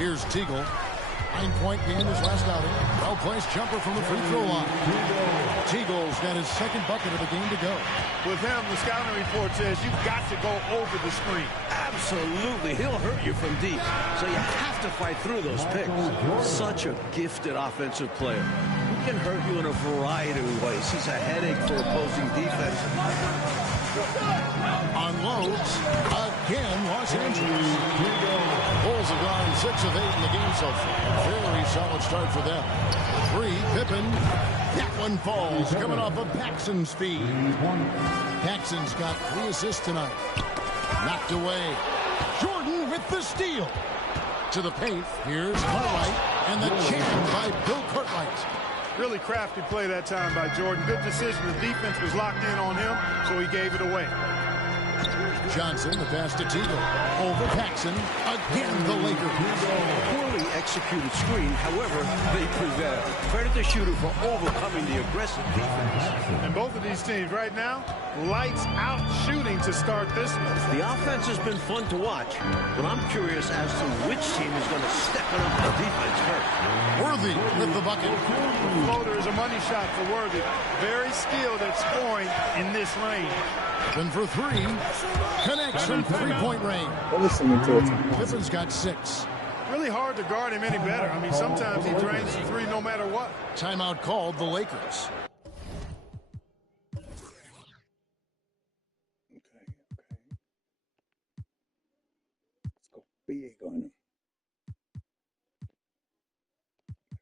Here's Teagle. 9-point game his last outing. Well-placed jumper from the free throw line. Teagle's got his second bucket of the game to go. With him, the scouting report says you've got to go over the screen. Absolutely. He'll hurt you from deep. So you have to fight through those picks. Such a gifted offensive player. He can hurt you in a variety of ways. He's a headache for opposing defense. Unloads. Again, Los Angeles. Bulls have gone 6 of 8 in the game so far. Very solid start for them. 3, Pippen. That one falls, coming off of Paxson's feed. Paxson's got 3 assists tonight. Knocked away. Jordan with the steal. To the paint. Here's Cartwright. And the jam by Bill Cartwright. Really crafty play that time by Jordan. Good decision. The defense was locked in on him, so he gave it away. Johnson, the pass to Teagle. Over Paxson. Again, the Lakers. Poorly executed screen. However, they prevail. Credit the shooter for overcoming the aggressive defense. And both of these teams right now, lights out shooting to start this one. The offense has been fun to watch, but I'm curious as to which team is going to step it up on defense first. Worthy with the bucket. The floater is a money shot for Worthy. Very skilled at scoring in this range. And for 3, connects from 3-point range. Pippen's got 6. Really hard to guard him any better. I mean, sometimes he drains the 3 no matter what. Timeout called the Lakers. Okay. Let's go big on him.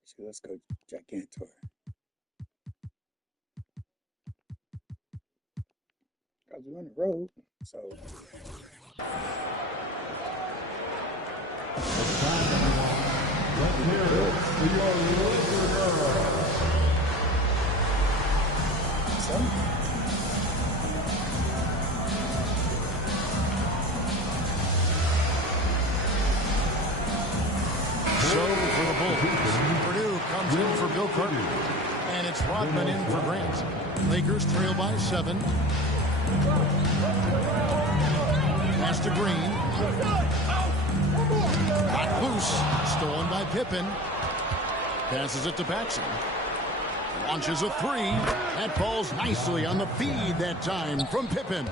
Actually, let's go Gigantor. Because we're on the road, so. Let's hear it for your Laker girls. So for the Bulls, Purdue comes in for Bill Carter, and it's Rodman in for Grant. Lakers trail by 7. Pass to Green. Got loose. Stolen by Pippen. Passes it to Paxson. Launches a 3. That falls nicely on the feed that time from Pippen.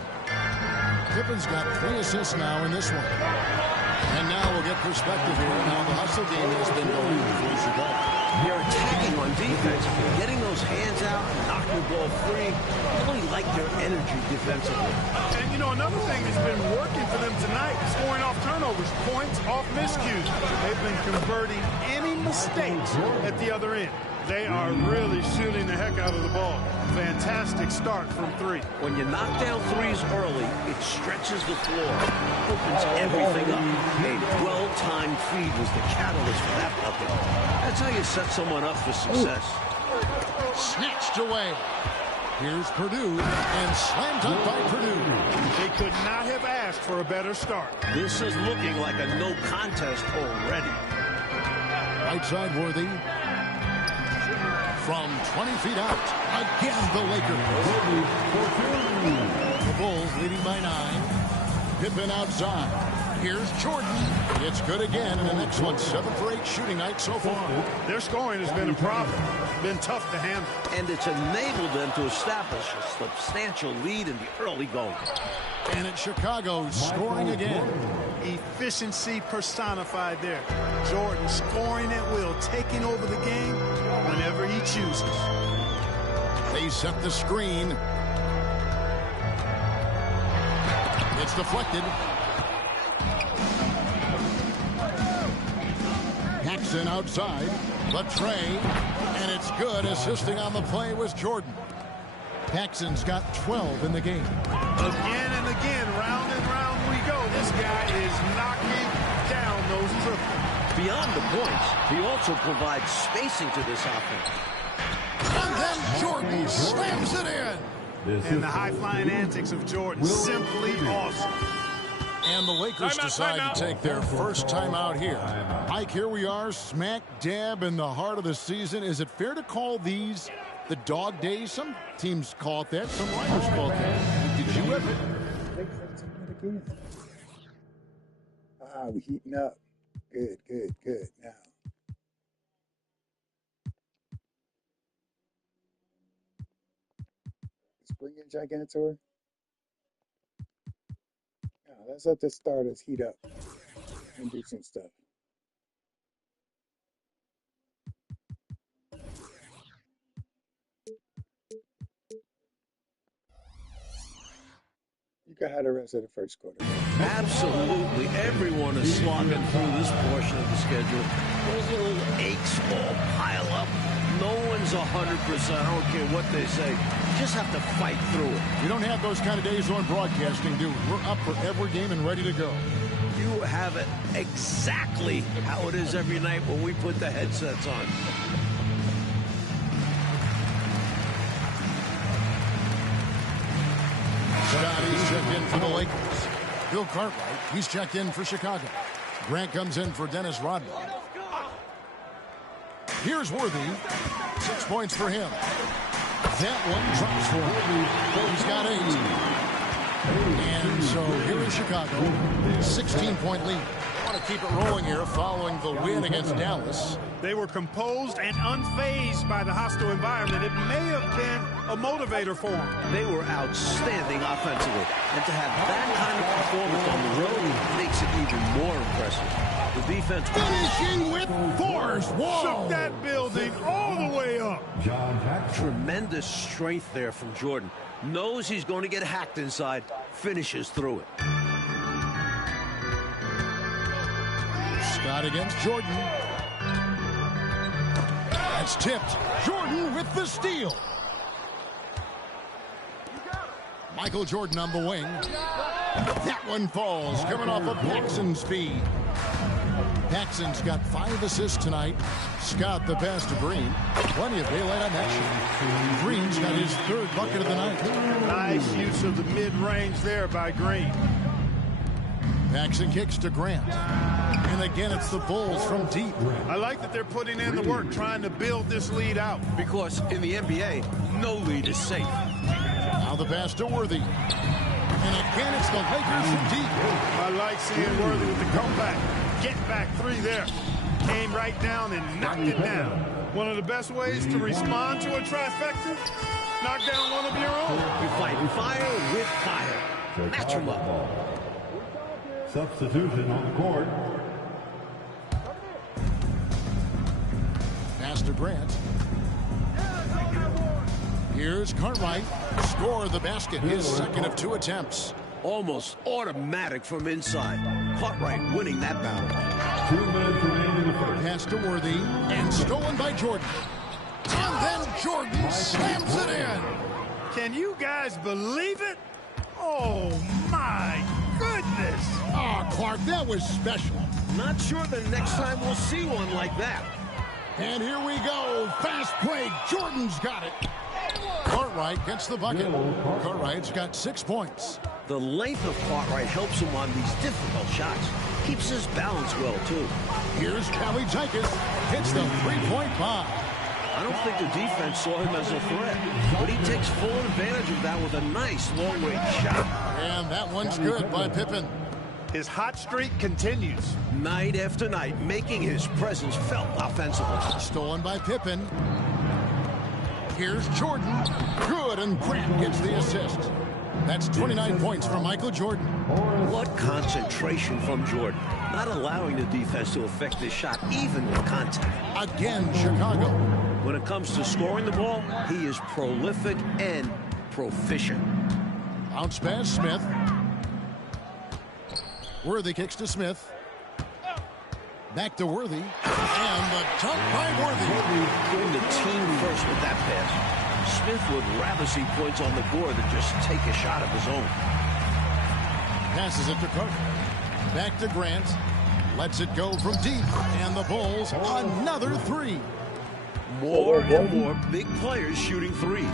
Pippen's got 3 assists now in this one. And now we'll get perspective here on how the hustle game has been going for Chicago. They're attacking on defense, getting those hands out, knocking the ball free. I really like their energy defensively. And, you know, another thing that's been working for them tonight is scoring off turnovers, points off miscues. They've been converting any mistakes at the other end. They are really shooting the heck out of the ball. Fantastic start from 3. When you knock down 3s early, it stretches the floor, opens everything up. A well-timed feed was the catalyst for that bucket. That's how you set someone up for success. Snatched away. Here's Purdue, and slam dunk by Purdue. They could not have asked for a better start. This is looking like a no contest already. Right side Worthy. From 20 feet out. Again, the Lakers. The Bulls leading by 9. Pippen outside. Here's Jordan. It's good again in the next one. 7 for 8 shooting night so far. Their scoring has been a problem. Been tough to handle. And it's enabled them to establish a substantial lead in the early going. And it's Chicago scoring again. Efficiency personified there. Jordan scoring at will, taking over the game whenever he chooses. They set the screen. It's deflected. Paxson outside. Latre. And it's good. Assisting on the play was Jordan. Paxson's got 12 in the game. Again and again, round and round we go. This guy is knocking down those triples. Beyond the points, he also provides spacing to this offense. And then Jordan slams it in. And the high-flying antics of Jordan, simply awesome. And the Lakers decide to take their first timeout here. Mike, here we are, smack dab in the heart of the season. Is it fair to call these the dog days? Some teams call it that. Some writers call it that. Did you ever? We heating up. Good, good, good. Now. Let's bring in Gigantor. Now, let's let the starters heat up and do some stuff. You can have the rest of the first quarter. Absolutely. Everyone is slogging through this portion of the schedule. Those little aches all pile up. No one's 100%. I don't care what they say. You just have to fight through it. We don't have those kind of days on broadcasting, do we? We're up for every game and ready to go. You have it exactly how it is every night when we put the headsets on. Scotty's checked in for the Lakers. Bill Cartwright, he's checked in for Chicago. Grant comes in for Dennis Rodman. Here's Worthy. 6 points for him. That one drops for him. He's got 8. And so here is Chicago. 16-point lead. Want to keep it rolling here following the win against Dallas. They were composed and unfazed by the hostile environment. It may have been a motivator for them. They were outstanding offensively. And to have that kind of performance on the road makes it even more impressive. The defense Finishing with force. Whoa. Shook that building all the way up. Tremendous strength there from Jordan. Knows he's going to get hacked inside. Finishes through it. Scott against Jordan. That's tipped. Jordan with the steal. Michael Jordan on the wing. That one falls, coming off of Paxson's speed. Paxson's got 5 assists tonight. Scott the pass to Green. Plenty of daylight on that shot. Green's got his 3rd bucket of the night. Nice use of the mid-range there by Green. Paxson kicks to Grant. And again, it's the Bulls from deep. I like that they're putting in the work, trying to build this lead out. Because in the NBA, no lead is safe. Now the pass to Worthy. And again, it's the Lakers from deep. I like seeing Worthy with the comeback. Get back 3 there. Came right down and knocked it down. One of the best ways to respond to a trifecta, knock down one of your own. You fight fire with fire. Match them up. Substitution on the court. Pass to Grant. Here's Cartwright. Score the basket. His 2nd of 2 attempts. Almost automatic from inside. Cartwright winning that battle. 2 minutes remaining in the first. Pass to Worthy. And stolen by Jordan. And then Jordan slams it in. Can you guys believe it? Oh, my goodness. Oh, Clark, that was special. Not sure the next time we'll see one like that. And here we go. Fast break. Jordan's got it. Cartwright gets the bucket. Cartwright's got 6 points. The length of Cartwright helps him on these difficult shots. Keeps his balance well, too. Here's Kalitzakis. Hits the 3-point bomb. I don't think the defense saw him as a threat, but he takes full advantage of that with a nice long-range shot. And that one's good by Pippen. His hot streak continues. Night after night, making his presence felt offensively. Stolen by Pippen. Here's Jordan. Good, and Grant gets the assist. That's 29 points for Michael Jordan. What concentration from Jordan. Not allowing the defense to affect his shot, even with contact. Again, Chicago. When it comes to scoring the ball, he is prolific and proficient. Bounce pass, Smith. Worthy kicks to Smith. Back to Worthy. And the dunk by Worthy. Doing the team first with that pass. Smith would rather see points on the board than just take a shot of his own. Passes it to Carter. Back to Grant. Lets it go from deep. And the Bulls, another 3. More and more big players shooting threes.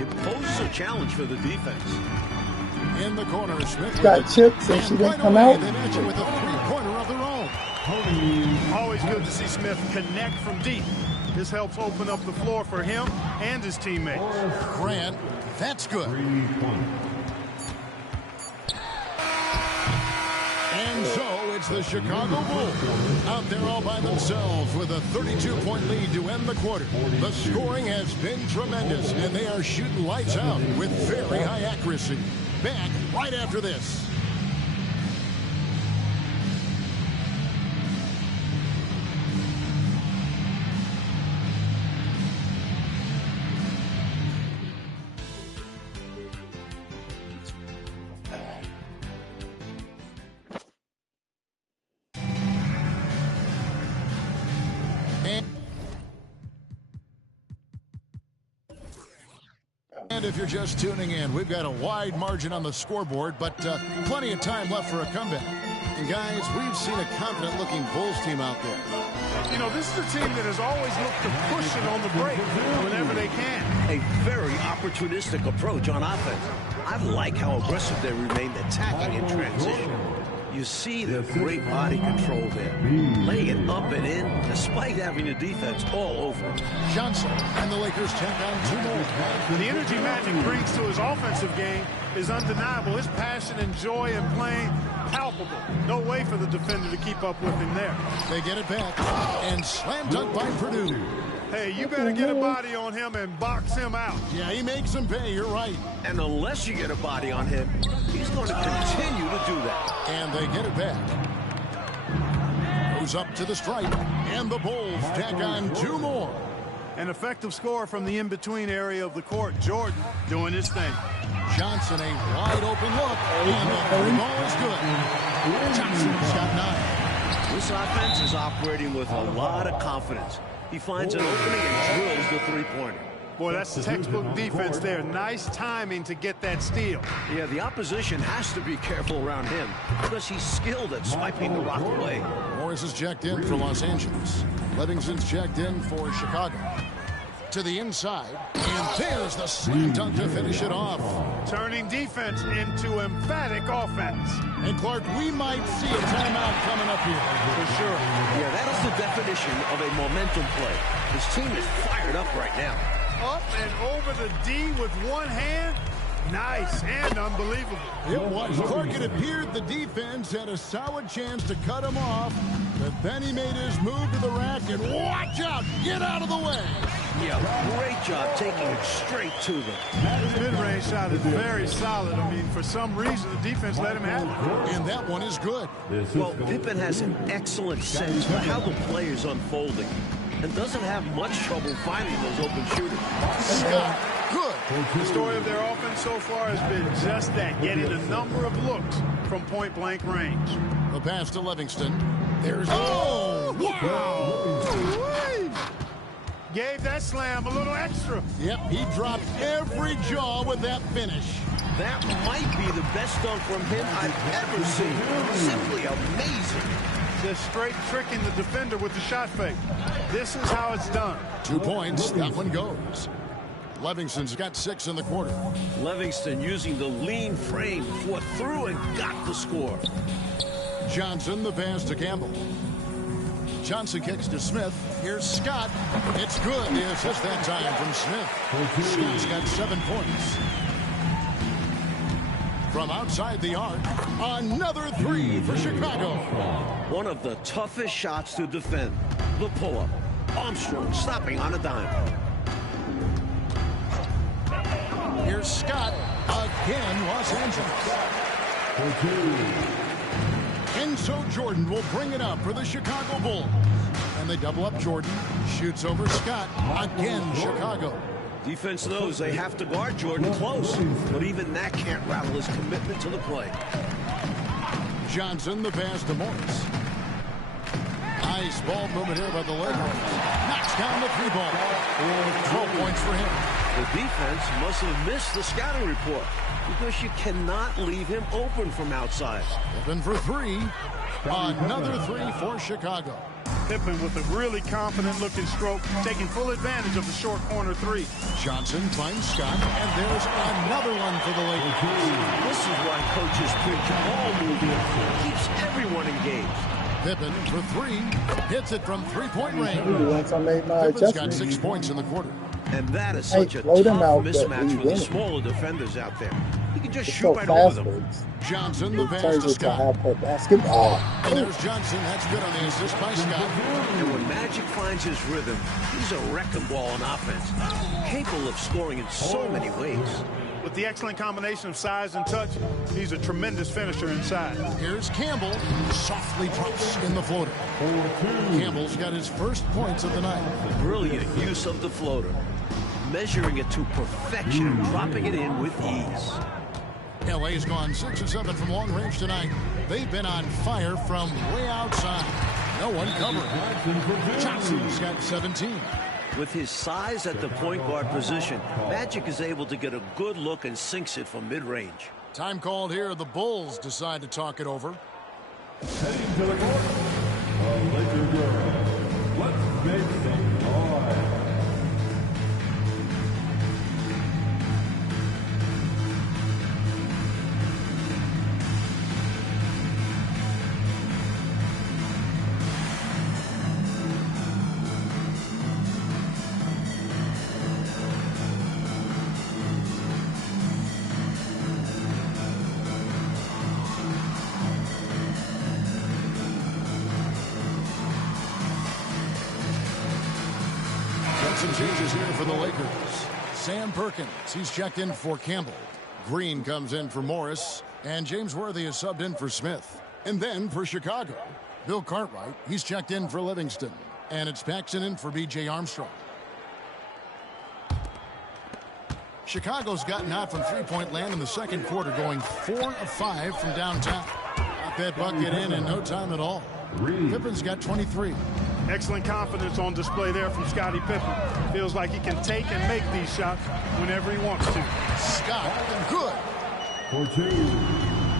It poses a challenge for the defense. In the corner, Smith Got chipped, so she didn't come out. They match it with a 3-pointer of their own. Always good to see Smith connect from deep. This helps open up the floor for him and his teammates. Grant, that's good. 3 points. And so it's the Chicago Bulls out there all by themselves with a 32-point lead to end the quarter. The scoring has been tremendous, and they are shooting lights out with very high accuracy. Back right after this. And if you're just tuning in, we've got a wide margin on the scoreboard, but plenty of time left for a comeback. And guys, we've seen a confident-looking Bulls team out there. You know, this is a team that has always looked to push it on the break whenever they can. A very opportunistic approach on offense. I like how aggressive they remain attacking in transition. You see the great body control there. Laying up and in, despite having the defense all over him. Johnson and the Lakers take on 2 more. The energy Magic brings to his offensive game is undeniable. His passion and joy in playing, palpable. No way for the defender to keep up with him there. They get it back, and slam dunk by Purdue. Hey, you better get a body on him and box him out. Yeah, he makes him pay, you're right. And unless you get a body on him, he's going to continue to do that. And they get it back. Goes up to the stripe, and the Bulls tack on 2 more. An effective score from the in-between area of the court. Jordan doing his thing. Johnson, a wide open look, and the 3 ball is good. Johnson's got 9. This offense is operating with a lot of confidence. He finds an opening and drills the three-pointer. Boy, that's textbook defense there. Nice timing to get that steal. Yeah, the opposition has to be careful around him because he's skilled at swiping the rock away. Morris is checked in for Los Angeles. Livingston's checked in for Chicago. To the inside, and there's the slam dunk to finish it off. Turning defense into emphatic offense. And Clark, we might see a timeout coming up here. For sure. Yeah, that is the definition of a momentum play. His team is fired up right now. Up and over the D with one hand. Nice and unbelievable. It was. Clark, it appeared the defense had a solid chance to cut him off, but then he made his move to the rack, and watch out, get out of the way. Yeah, great job taking it straight to them. His mid-range shot is very solid. I mean, for some reason, the defense let him have it. And that one is good. Well, Pippen has an excellent sense for how the play is unfolding and doesn't have much trouble finding those open shooters. Scott, good. The story of their offense so far has been just that, getting a number of looks from point-blank range. The pass to Livingston. There's... Oh! Wow! Gave that slam a little extra. Yep, he dropped every jaw with that finish. That might be the best dunk from him I've ever seen. Simply amazing. Just straight tricking the defender with the shot fake. This is how it's done. 2 points, that one goes. Livingston's got 6 in the quarter. Livingston using the lean frame, fought through and got the score. Johnson, the pass to Campbell. Johnson kicks to Smith. Here's Scott. It's good. The assist that time from Smith. Scott's got 7 points. From outside the arc, another 3 for Chicago. One of the toughest shots to defend. The pull-up. Armstrong stopping on a dime. Here's Scott. Again, Los Angeles. Enzo Jordan will bring it up for the Chicago Bulls. And they double up Jordan. Shoots over Scott. Again, Chicago. Defense knows they have to guard Jordan close, but even that can't rattle his commitment to the play. Johnson, the pass to Morris. Nice ball movement here by the Lakers. Knocks down the 3 ball. 12 points for him. The defense must have missed the scouting report because you cannot leave him open from outside. Pippen for 3. Another 3 for Chicago. Pippen with a really confident-looking stroke, taking full advantage of the short corner 3. Johnson finds Scott, and there's another one for the Lakers. This is why coaches preach ball movement. Keeps everyone engaged. Pippen for 3. Hits it from 3-point range. Once I made my Pippen's got adjustment, 6 points in the quarter. And that is such a float him tough out, but mismatch we for the win it. smaller defenders out there. He can just It's shoot so right over fast them. breaks. Johnson, the pass Turns to into Scott. half-court basketball. And there's Johnson. That's good on the assist by Scott. And when Magic finds his rhythm, he's a wrecking ball on offense. Capable of scoring in so many ways. With the excellent combination of size and touch, he's a tremendous finisher inside. Here's Campbell. Softly drops in the floater. Campbell's got his first points of the night. Brilliant use of the floater. Measuring it to perfection and dropping it in with ease. LA's gone 6 of 7 from long range tonight. They've been on fire from way outside. No one covering. Johnson's got 17. With his size at the point guard position, Magic is able to get a good look and sinks it from mid-range. Time called here. The Bulls decide to talk it over. Heading to the court, the Laker girls. Let's make some noise. Some changes here for the Lakers. Sam Perkins, he's checked in for Campbell. Green comes in for Morris. And James Worthy is subbed in for Smith. And then for Chicago, Bill Cartwright, he's checked in for Livingston. And it's Paxson in for B.J. Armstrong. Chicago's gotten out from three-point land in the second quarter, going 4 of 5 from downtown. Got that bucket in no time at all. Pippen's got 23. Excellent confidence on display there from Scottie Pippen. Feels like he can take and make these shots whenever he wants to. Scott, good. For two.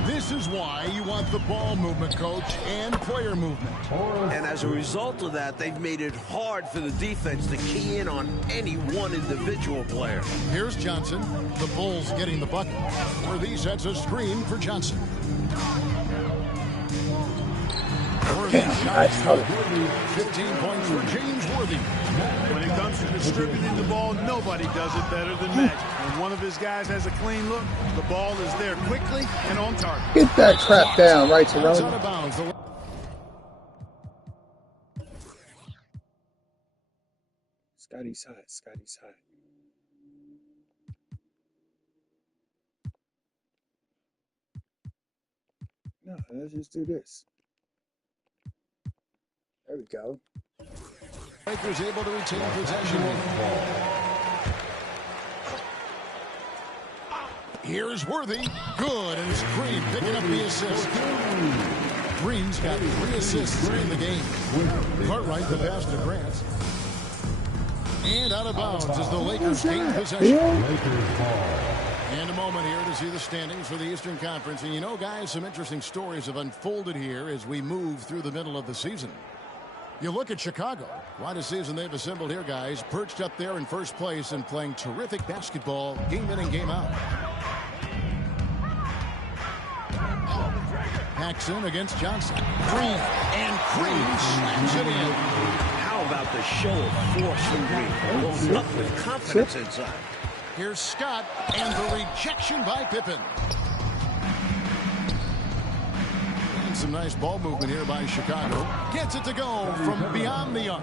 This is why you want the ball movement, coach, and player movement. And as a result of that, they've made it hard for the defense to key in on any one individual player. Here's Johnson. The Bulls getting the bucket. Worthy sets a screen for Johnson. Worthy shots good. 15 points for James Worthy. When it comes to distributing the ball, nobody does it better than Magic. When one of his guys has a clean look, the ball is there quickly and on target. Get that crap down, right, It's out Cerrone? of bounds. Scotty's hot. Scotty's hot. No, let's just do this. There we go. Lakers able to retain possession. Here's Worthy. Good, and it's Green picking up the assist. Green's got 3 assists in the game. Cartwright the pass to Grant. And out of bounds as the Lakers gain possession. And a moment here to see the standings for the Eastern Conference. And you know, guys, some interesting stories have unfolded here as we move through the middle of the season. You look at Chicago. What a season they've assembled here, guys. Perched up there in first place and playing terrific basketball game in and game out. Paxson against Johnson. Green, and Green slams it in. How about the show of force from Green? Goes up with confidence inside. Here's Scott, and the rejection by Pippen. And some nice ball movement here by Chicago. Gets it to go from beyond the arc.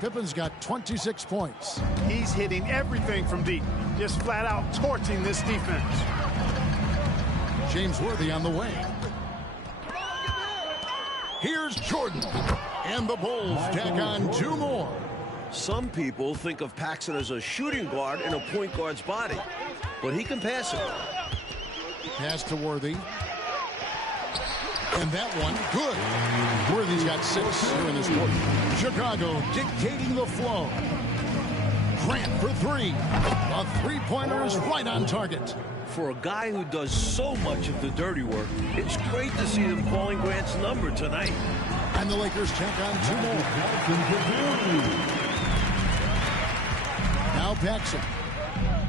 Pippen's got 26 points. He's hitting everything from deep, just flat out torching this defense. James Worthy on the way. Here's Jordan. And the Bulls tack on 2 more. Some people think of Paxson as a shooting guard in a point guard's body, but he can pass it. Pass to Worthy. And that one, good. Worthy's got 6 here in this quarter. Chicago dictating the flow. Grant for 3. A three-pointer is right on target. For a guy who does so much of the dirty work, it's great to see them calling Grant's number tonight. And the Lakers tack on 2 more. Now Paxson.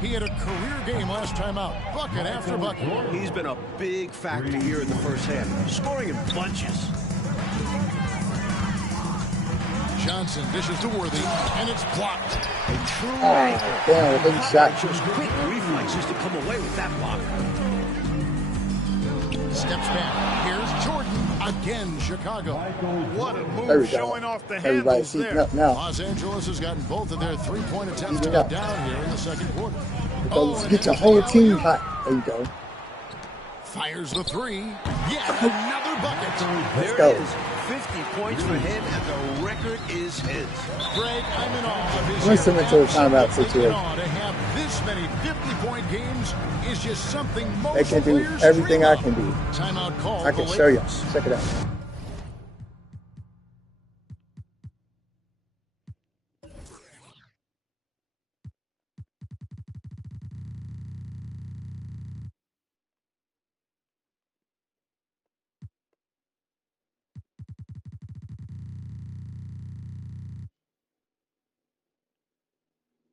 He had a career game last time out. Bucket after bucket. He's been a big factor here in the first half, scoring in bunches. Johnson dishes to Worthy, and it's blocked. A true Damn, a big shot. Just quick reflexes to come away with that block. Steps back. Here's Jordan. Again, Chicago. What a move, showing off the handles there. Up now. Los Angeles has gotten both of their three-point attempts to go down here in the second quarter. Let's get your whole team hot. There you go. Fires the three. Yet another bucket. Let's go. There it is. 50 points for him, and the record is his. Greg, I'm in awe of his Listen to the timeout situation. To have this many 50-point games is just something most I can do players everything dream I of. can do. Timeout call. I can show you. Check it out.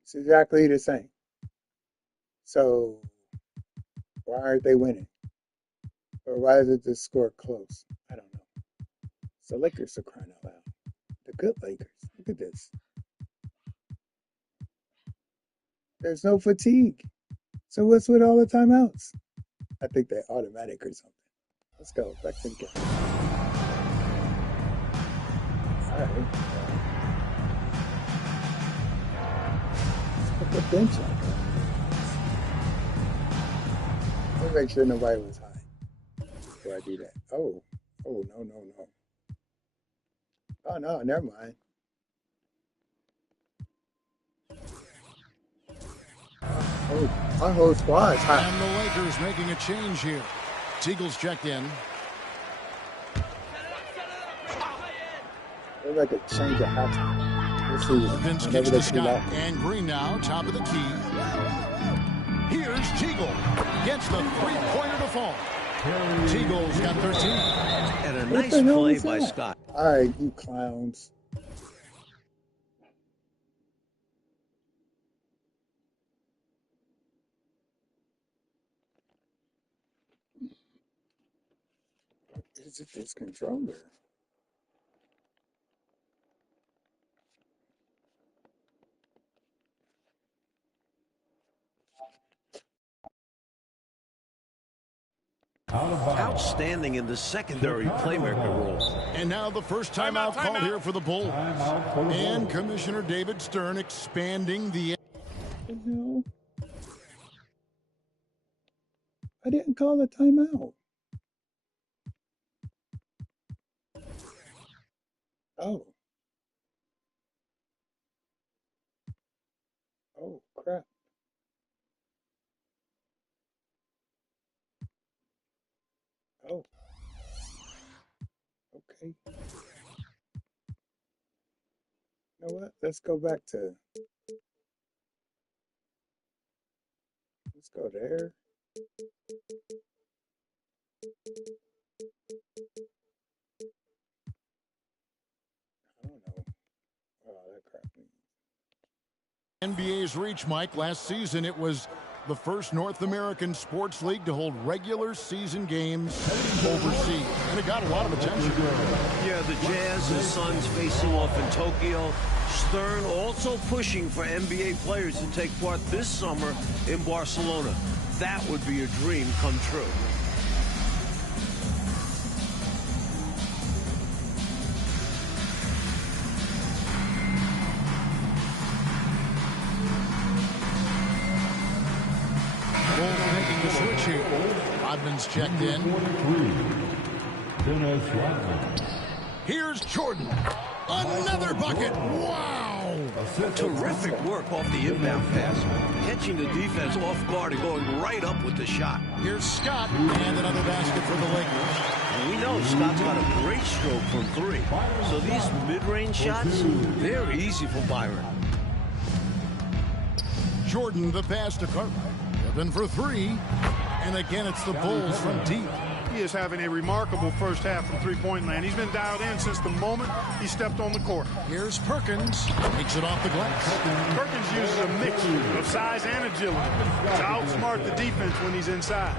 It's exactly the same. So why aren't they winning? Or why is it the score close? I don't know. It's the Lakers are crying out loud. The good Lakers. Look at this. There's no fatigue. So what's with all the timeouts? I think they're automatic or something. Let's go. Back to the game. All right. Let's put the bench on. Let's make sure nobody was high before I do that. Oh, no. Oh, no, never mind. Oh, our whole squad's high. And the Lakers making a change here. Teagle's checked in. They're like a change of halftime. Let's see. Vince kicks to Scott and Green now, top of the key. Here's Teagle. Gets the three-pointer to fall. Teagle's got 13. And a nice play by Scott. All right, you clowns. Is it this controller? Outstanding in the secondary playmaker role. And now the first timeout called here for the Bulls. And Commissioner David Stern expanding the... No. I didn't call a timeout. Oh. Oh, crap. Oh. Okay. You know what? Let's go back to... Let's go there. I don't know. Oh, that crap. NBA's reach, Mike. Last season, it was the first North American sports league to hold regular season games overseas. And it got a lot of attention. Yeah, the Jazz and Suns facing off in Tokyo. Stern also pushing for NBA players to take part this summer in Barcelona. That would be a dream come true. Bulls making the switch here. Rodman's checked in. Here's Jordan. Another bucket. Wow. Terrific work off the inbound pass. Catching the defense off guard and going right up with the shot. Here's Scott. And another basket for the Lakers. And we know Scott's got a great stroke from three. So these mid-range shots, they're easy for Byron. Jordan, the pass to Carter. Pippen for three. And again, it's the Bulls from deep. He is having a remarkable first half from three-point land. He's been dialed in since the moment he stepped on the court. Here's Perkins. Takes it off the glass. Perkins uses a mix of size and agility to outsmart the defense when he's inside.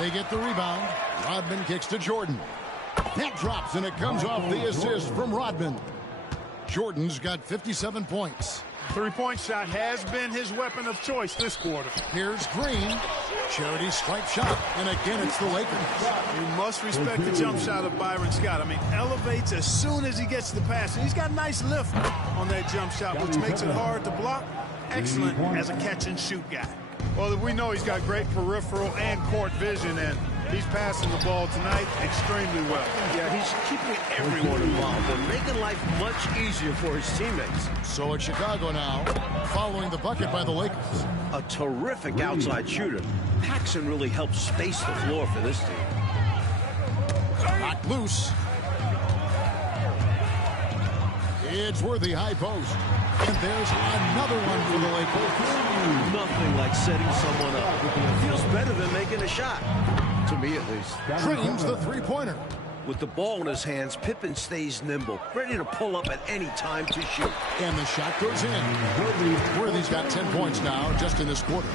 They get the rebound. Rodman kicks to Jordan. That drops, and it comes off the assist from Rodman. Jordan's got 57 points. Three-point shot has been his weapon of choice this quarter. Here's Green. Charity stripe shot, and again it's the Lakers. You must respect the jump shot of Byron Scott. I mean, elevates as soon as he gets the pass. And he's got nice lift on that jump shot, which makes it hard to block. Excellent as a catch-and-shoot guy. Well, we know he's got great peripheral and court vision, and he's passing the ball tonight extremely well. Yeah, he's keeping everyone involved and making life much easier for his teammates. So it's Chicago now, following the bucket by the Lakers. A terrific outside shooter. Paxson really helps space the floor for this team. Knocked loose. It's worthy high post. And there's another one for the Lakers. Nothing like setting someone up. It feels better than making a shot. To me, at least. Dreams the three-pointer. With the ball in his hands, Pippen stays nimble, ready to pull up at any time to shoot. And the shot goes in. Worthy's got 10 points now just in this quarter.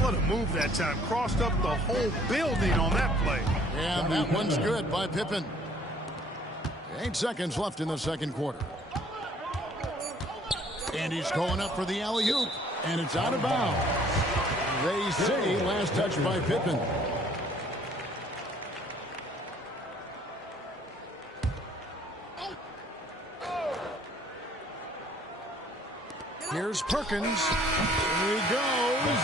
What a move that time. Crossed up the whole building on that play. And that one's good by Pippen. 8 seconds left in the second quarter. And he's going up for the alley-oop. And it's out of bounds. They say last touch by Pippen. Here's Perkins. Here he goes.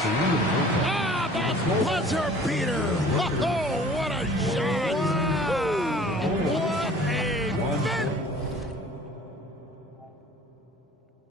Ah, the buzzer beater. Oh,